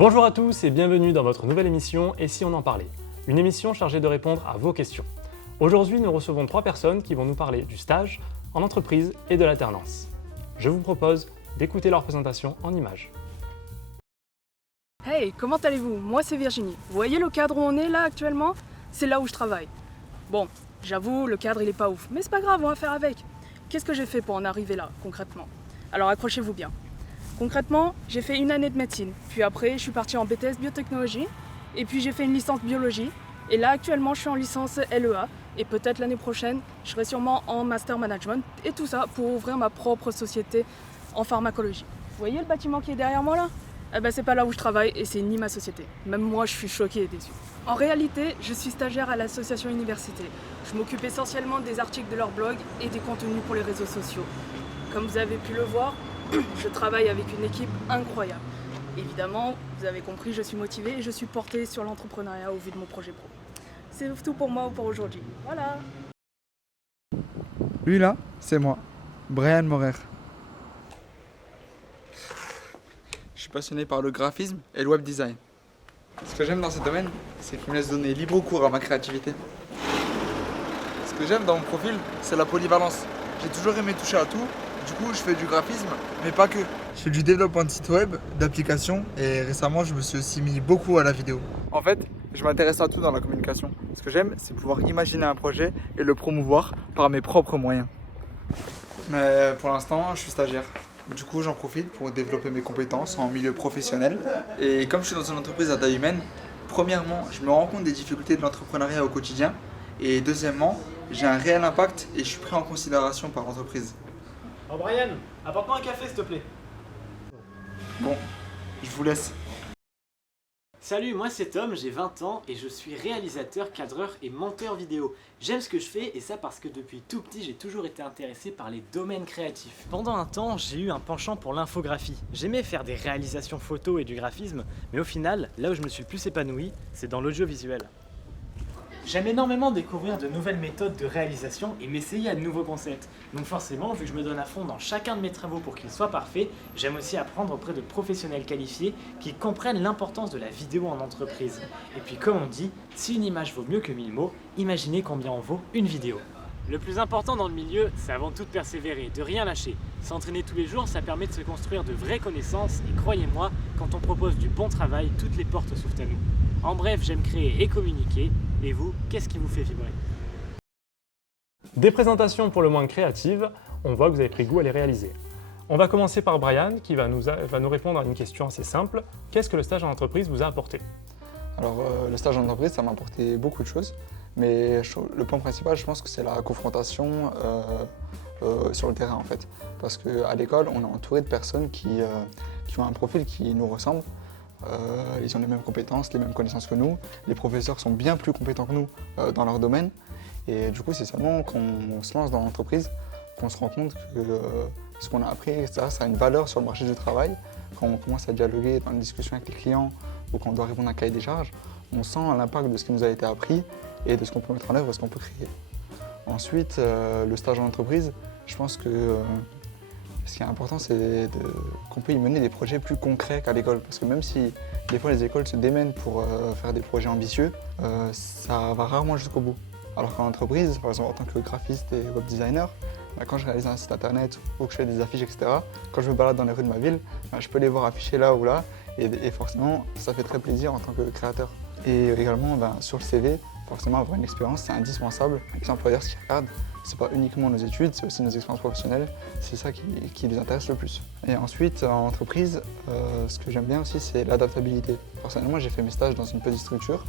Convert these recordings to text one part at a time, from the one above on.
Bonjour à tous et bienvenue dans votre nouvelle émission Et si on en parlait? Une émission chargée de répondre à vos questions. Aujourd'hui, nous recevons 3 personnes qui vont nous parler du stage en entreprise et de l'alternance. Je vous propose d'écouter leur présentation en images. Hey, comment allez-vous? Moi c'est Virginie. Vous voyez le cadre où on est là actuellement? C'est là où je travaille. Bon, j'avoue, le cadre il est pas ouf, mais c'est pas grave, on va faire avec. Qu'est-ce que j'ai fait pour en arriver là, concrètement? Alors accrochez-vous bien. Concrètement, j'ai fait une année de médecine, puis après je suis partie en BTS biotechnologie, et puis j'ai fait une licence biologie, et là actuellement je suis en licence LEA, et peut-être l'année prochaine je serai sûrement en master management, et tout ça pour ouvrir ma propre société en pharmacologie. Vous voyez le bâtiment qui est derrière moi là? Eh ben c'est pas là où je travaille et c'est ni ma société. Même moi je suis choquée et déçue. En réalité, je suis stagiaire à l'association Université. Je m'occupe essentiellement des articles de leur blog et des contenus pour les réseaux sociaux. Comme vous avez pu le voir, je travaille avec une équipe incroyable. Évidemment, vous avez compris, je suis motivée et je suis portée sur l'entrepreneuriat au vu de mon projet pro. C'est tout pour moi pour aujourd'hui. Voilà. Lui là, c'est moi, Brian Morer. Je suis passionné par le graphisme et le web design. Ce que j'aime dans ce domaine, c'est qu'il me laisse donner libre cours à ma créativité. Ce que j'aime dans mon profil, c'est la polyvalence. J'ai toujours aimé toucher à tout, du coup je fais du graphisme, mais pas que. Je fais du développement de sites web, d'applications, et récemment je me suis aussi mis beaucoup à la vidéo. En fait, je m'intéresse à tout dans la communication. Ce que j'aime, c'est pouvoir imaginer un projet et le promouvoir par mes propres moyens. Mais pour l'instant, je suis stagiaire. Du coup, j'en profite pour développer mes compétences en milieu professionnel. Et comme je suis dans une entreprise à taille humaine, premièrement, je me rends compte des difficultés de l'entrepreneuriat au quotidien. Et deuxièmement, j'ai un réel impact et je suis pris en considération par l'entreprise. Oh Brian, apporte-moi un café s'il te plaît. Bon, je vous laisse. Salut, moi c'est Tom, j'ai 20 ans et je suis réalisateur, cadreur et monteur vidéo. J'aime ce que je fais et ça parce que depuis tout petit j'ai toujours été intéressé par les domaines créatifs. Pendant un temps j'ai eu un penchant pour l'infographie. J'aimais faire des réalisations photos et du graphisme, mais au final, là où je me suis le plus épanoui, c'est dans l'audiovisuel. J'aime énormément découvrir de nouvelles méthodes de réalisation et m'essayer à de nouveaux concepts. Donc forcément, vu que je me donne à fond dans chacun de mes travaux pour qu'ils soient parfaits, j'aime aussi apprendre auprès de professionnels qualifiés qui comprennent l'importance de la vidéo en entreprise. Et puis comme on dit, si une image vaut mieux que 1000 mots, imaginez combien en vaut une vidéo. Le plus important dans le milieu, c'est avant tout de persévérer, de rien lâcher. S'entraîner tous les jours, ça permet de se construire de vraies connaissances et croyez-moi, quand on propose du bon travail, toutes les portes s'ouvrent à nous. En bref, j'aime créer et communiquer. Et vous, qu'est-ce qui vous fait vibrer? Des présentations pour le moins créatives, on voit que vous avez pris goût à les réaliser. On va commencer par Brian qui va nous répondre à une question assez simple. Qu'est-ce que le stage en entreprise vous a apporté? Alors, le stage en entreprise, ça m'a apporté beaucoup de choses. Mais le point principal, je pense que c'est la confrontation sur le terrain en fait. Parce qu'à l'école, on est entouré de personnes qui ont un profil qui nous ressemble. Ils ont les mêmes compétences, les mêmes connaissances que nous. Les professeurs sont bien plus compétents que nous dans leur domaine. Et du coup, c'est seulement quand on se lance dans l'entreprise qu'on se rend compte que ce qu'on a appris, ça a une valeur sur le marché du travail. Quand on commence à dialoguer dans les discussions avec les clients ou quand on doit répondre à un cahier des charges, on sent l'impact de ce qui nous a été appris et de ce qu'on peut mettre en œuvre et ce qu'on peut créer. Ensuite, le stage en entreprise, je pense que ce qui est important, c'est qu'on peut y mener des projets plus concrets qu'à l'école. Parce que même si des fois les écoles se démènent pour faire des projets ambitieux, ça va rarement jusqu'au bout. Alors qu'en entreprise, par exemple en tant que graphiste et web designer, quand je réalise un site internet ou que je fais des affiches, etc., quand je me balade dans les rues de ma ville, je peux les voir affichés là ou là et forcément ça fait très plaisir en tant que créateur. Et également sur le CV, forcément avoir une expérience c'est indispensable. Les employeurs ce qu'ils regardent, c'est pas uniquement nos études, c'est aussi nos expériences professionnelles, c'est ça qui les intéresse le plus. Et ensuite en entreprise, ce que j'aime bien aussi c'est l'adaptabilité. Personnellement j'ai fait mes stages dans une petite structure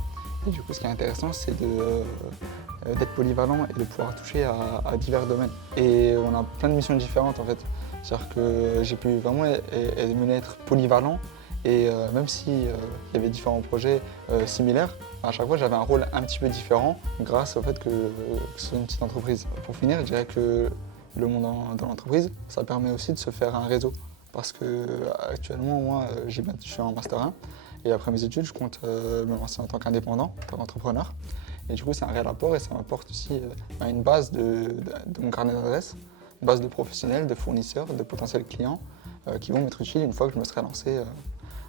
et du coup ce qui est intéressant c'est d'être polyvalent et de pouvoir toucher à divers domaines. Et on a plein de missions différentes en fait. C'est-à-dire que j'ai pu vraiment être polyvalent et même s'il y avait différents projets similaires, à chaque fois j'avais un rôle un petit peu différent grâce au fait que ce soit une petite entreprise. Pour finir, je dirais que le monde dans l'entreprise, ça permet aussi de se faire un réseau. Parce que actuellement, moi, je suis en Master 1 et après mes études, je compte me lancer en tant qu'indépendant, en tant qu'entrepreneur. Et du coup, c'est un réel apport et ça m'apporte aussi une base de mon carnet d'adresses, une base de professionnels, de fournisseurs, de potentiels clients qui vont m'être utiles une fois que je me serai lancé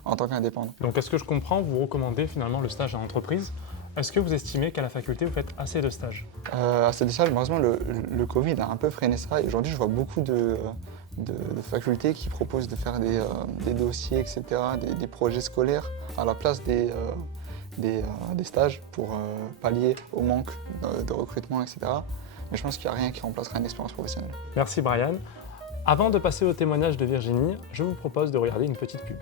en tant qu'indépendant. Donc est-ce que je comprends, vous recommandez finalement le stage en entreprise? Est-ce que vous estimez qu'à la faculté, vous faites assez de stages? Assez de stages, malheureusement, le Covid a un peu freiné ça. Et aujourd'hui, je vois beaucoup de facultés qui proposent de faire des dossiers, etc., des projets scolaires à la place des stages pour pallier au manque de recrutement, etc. Mais je pense qu'il n'y a rien qui remplacera une expérience professionnelle. Merci Brian. Avant de passer au témoignage de Virginie, je vous propose de regarder une petite pub.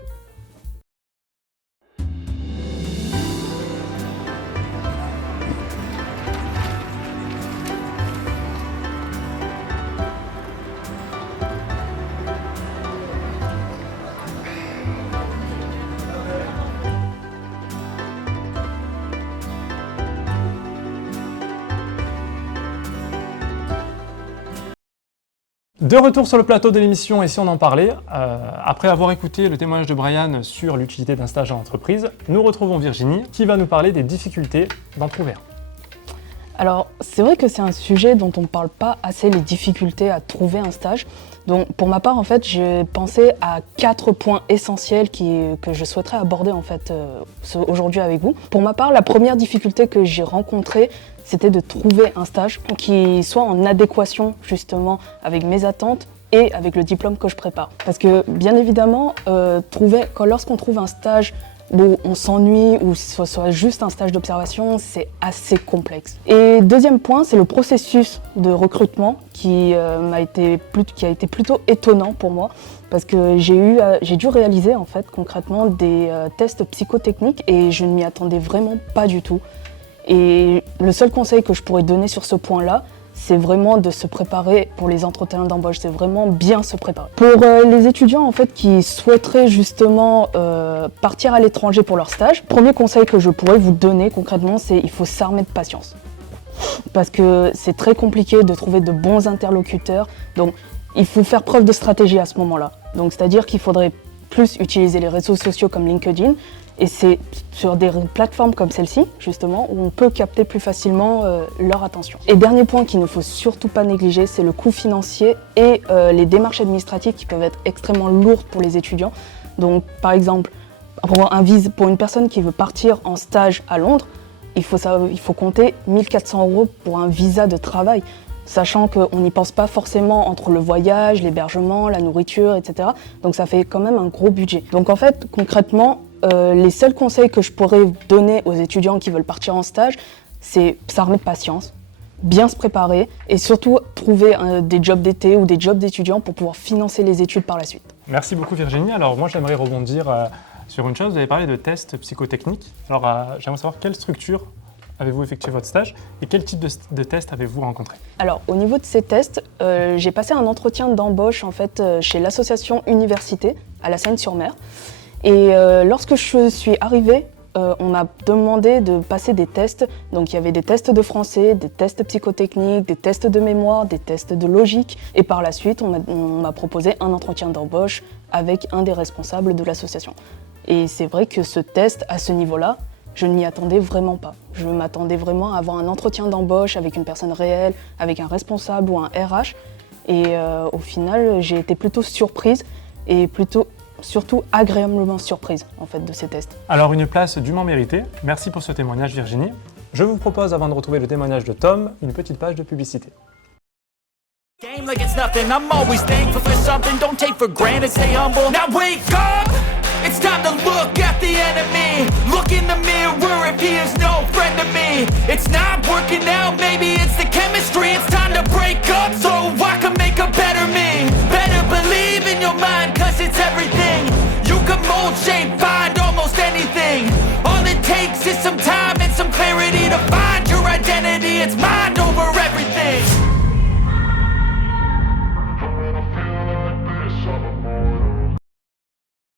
De retour sur le plateau de l'émission Et si on en parlait, après avoir écouté le témoignage de Brian sur l'utilité d'un stage en entreprise, nous retrouvons Virginie qui va nous parler des difficultés d'en trouver un. Alors, c'est vrai que c'est un sujet dont on ne parle pas assez, les difficultés à trouver un stage. Donc, pour ma part, en fait, j'ai pensé à 4 points essentiels que je souhaiterais aborder en fait, aujourd'hui avec vous. Pour ma part, la première difficulté que j'ai rencontrée, c'était de trouver un stage qui soit en adéquation justement avec mes attentes et avec le diplôme que je prépare. Parce que, bien évidemment, lorsqu'on trouve un stage où on s'ennuie ou ce soit juste un stage d'observation, c'est assez complexe. Et deuxième point, c'est le processus de recrutement qui a été plutôt étonnant pour moi parce que j'ai dû réaliser en fait concrètement des tests psychotechniques et je ne m'y attendais vraiment pas du tout. Et le seul conseil que je pourrais donner sur ce point-là, c'est vraiment de se préparer pour les entretiens d'embauche, c'est vraiment bien se préparer. Pour les étudiants en fait qui souhaiteraient justement partir à l'étranger pour leur stage, premier conseil que je pourrais vous donner concrètement, c'est il faut s'armer de patience. Parce que c'est très compliqué de trouver de bons interlocuteurs, donc il faut faire preuve de stratégie à ce moment-là. Donc c'est-à-dire qu'il faudrait plus utiliser les réseaux sociaux comme LinkedIn, et c'est sur des plateformes comme celle-ci, justement, où on peut capter plus facilement leur attention. Et dernier point qu'il ne faut surtout pas négliger, c'est le coût financier et les démarches administratives qui peuvent être extrêmement lourdes pour les étudiants. Donc, par exemple, pour une personne qui veut partir en stage à Londres, il faut compter 1 400 € pour un visa de travail, sachant qu'on n'y pense pas forcément entre le voyage, l'hébergement, la nourriture, etc. Donc ça fait quand même un gros budget. Donc en fait, concrètement, les seuls conseils que je pourrais donner aux étudiants qui veulent partir en stage, c'est s'armer de patience, bien se préparer et surtout trouver des jobs d'été ou des jobs d'étudiants pour pouvoir financer les études par la suite. Merci beaucoup Virginie. Alors moi j'aimerais rebondir sur une chose, vous avez parlé de tests psychotechniques. Alors j'aimerais savoir quelle structure avez-vous effectué votre stage et quel type de tests avez-vous rencontré? Alors au niveau de ces tests, j'ai passé un entretien d'embauche en fait, chez l'association Université à la Seine-sur-Mer. Et lorsque je suis arrivée, on m'a demandé de passer des tests. Donc il y avait des tests de français, des tests psychotechniques, des tests de mémoire, des tests de logique. Et par la suite, on m'a proposé un entretien d'embauche avec un des responsables de l'association. Et c'est vrai que ce test, à ce niveau-là, je ne m'y attendais vraiment pas. Je m'attendais vraiment à avoir un entretien d'embauche avec une personne réelle, avec un responsable ou un RH. Et au final, j'ai été plutôt surprise et surtout agréablement surprise en fait de ces tests. Alors une place dûment méritée. Merci pour ce témoignage Virginie. Je vous propose, avant de retrouver le témoignage de Tom, une petite page de publicité. Game like it's nothing, I'm always thankful for something. Don't take for granted, stay humble. Now wake up, it's time to look at the enemy. Look in the mirror if he is no friend to me. It's not working out, maybe it's the chemistry. It's time to break up so I can make a better me. Better believe in your mind, cause it's everything. You can mold, shape, find almost anything. All it takes is some time and some clarity to find your identity. It's mind over everything.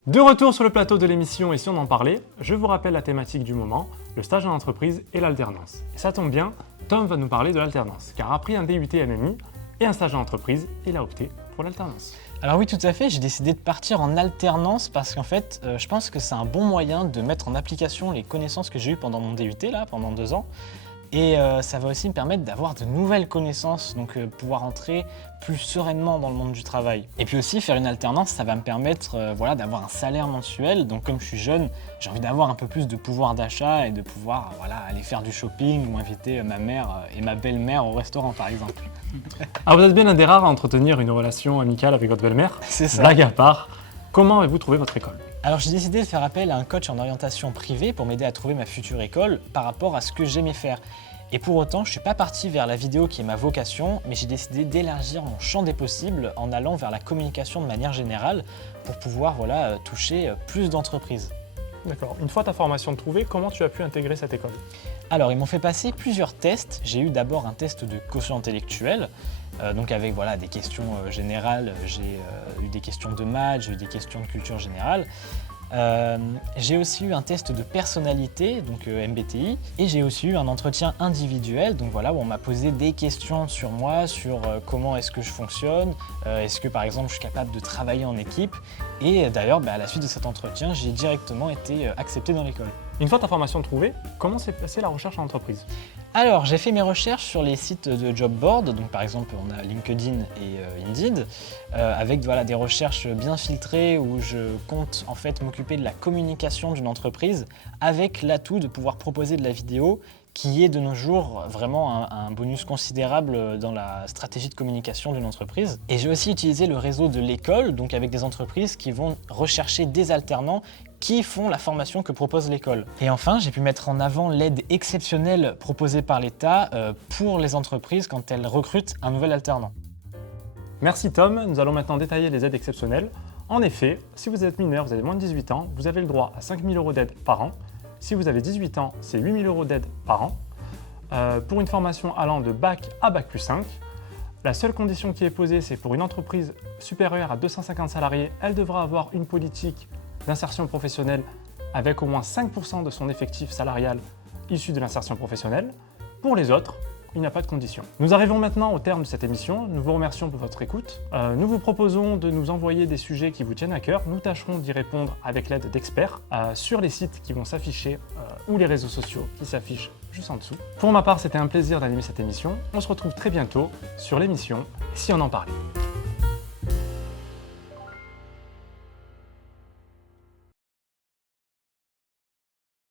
De retour sur le plateau de l'émission Et si on en parlait, je vous rappelle la thématique du moment, le stage en entreprise et l'alternance. Et ça tombe bien, Tom va nous parler de l'alternance, car après un DUT MMI et un stage en entreprise, il a opté pour l'alternance. Alors oui, tout à fait, j'ai décidé de partir en alternance parce qu'en fait, je pense que c'est un bon moyen de mettre en application les connaissances que j'ai eues pendant mon DUT, là, pendant 2 ans. Et ça va aussi me permettre d'avoir de nouvelles connaissances, donc pouvoir entrer plus sereinement dans le monde du travail. Et puis aussi faire une alternance, ça va me permettre voilà, d'avoir un salaire mensuel. Donc comme je suis jeune, j'ai envie d'avoir un peu plus de pouvoir d'achat et de pouvoir voilà, aller faire du shopping ou inviter ma mère et ma belle-mère au restaurant par exemple. Alors vous êtes bien un des rares à entretenir une relation amicale avec votre belle-mère. C'est ça. Blague à part, comment avez-vous trouvé votre école? Alors j'ai décidé de faire appel à un coach en orientation privée pour m'aider à trouver ma future école par rapport à ce que j'aimais faire. Et pour autant, je ne suis pas parti vers la vidéo qui est ma vocation, mais j'ai décidé d'élargir mon champ des possibles en allant vers la communication de manière générale pour pouvoir voilà, toucher plus d'entreprises. D'accord. Une fois ta formation trouvée, comment tu as pu intégrer cette école? Alors ils m'ont fait passer plusieurs tests. J'ai eu d'abord un test de quotient intellectuel, donc avec voilà, des questions générales. J'ai eu des questions de maths, j'ai eu des questions de culture générale. J'ai aussi eu un test de personnalité, donc MBTI, et j'ai aussi eu un entretien individuel, donc voilà, où on m'a posé des questions sur moi, sur comment est-ce que je fonctionne, est-ce que par exemple je suis capable de travailler en équipe, et d'ailleurs à la suite de cet entretien, j'ai directement été accepté dans l'école. Une fois ta formation trouvée, comment s'est passée la recherche en entreprise? Alors, j'ai fait mes recherches sur les sites de job board, donc par exemple on a LinkedIn et Indeed, avec voilà, des recherches bien filtrées où je compte en fait m'occuper de la communication d'une entreprise avec l'atout de pouvoir proposer de la vidéo qui est de nos jours vraiment un bonus considérable dans la stratégie de communication d'une entreprise. Et j'ai aussi utilisé le réseau de l'école, donc avec des entreprises qui vont rechercher des alternants qui font la formation que propose l'école. Et enfin, j'ai pu mettre en avant l'aide exceptionnelle proposée par l'État pour les entreprises quand elles recrutent un nouvel alternant. Merci Tom, nous allons maintenant détailler les aides exceptionnelles. En effet, si vous êtes mineur, vous avez moins de 18 ans, vous avez le droit à 5 000 € d'aide par an. Si vous avez 18 ans, c'est 8 000 € d'aide par an. Pour une formation allant de bac à bac plus 5, la seule condition qui est posée, c'est pour une entreprise supérieure à 250 salariés, elle devra avoir une politique d'insertion professionnelle avec au moins 5% de son effectif salarial issu de l'insertion professionnelle. Pour les autres, il n'y a pas de condition. Nous arrivons maintenant au terme de cette émission. Nous vous remercions pour votre écoute. Nous vous proposons de nous envoyer des sujets qui vous tiennent à cœur. Nous tâcherons d'y répondre avec l'aide d'experts sur les sites qui vont s'afficher ou les réseaux sociaux qui s'affichent juste en dessous. Pour ma part, c'était un plaisir d'animer cette émission. On se retrouve très bientôt sur l'émission Si on en parlait.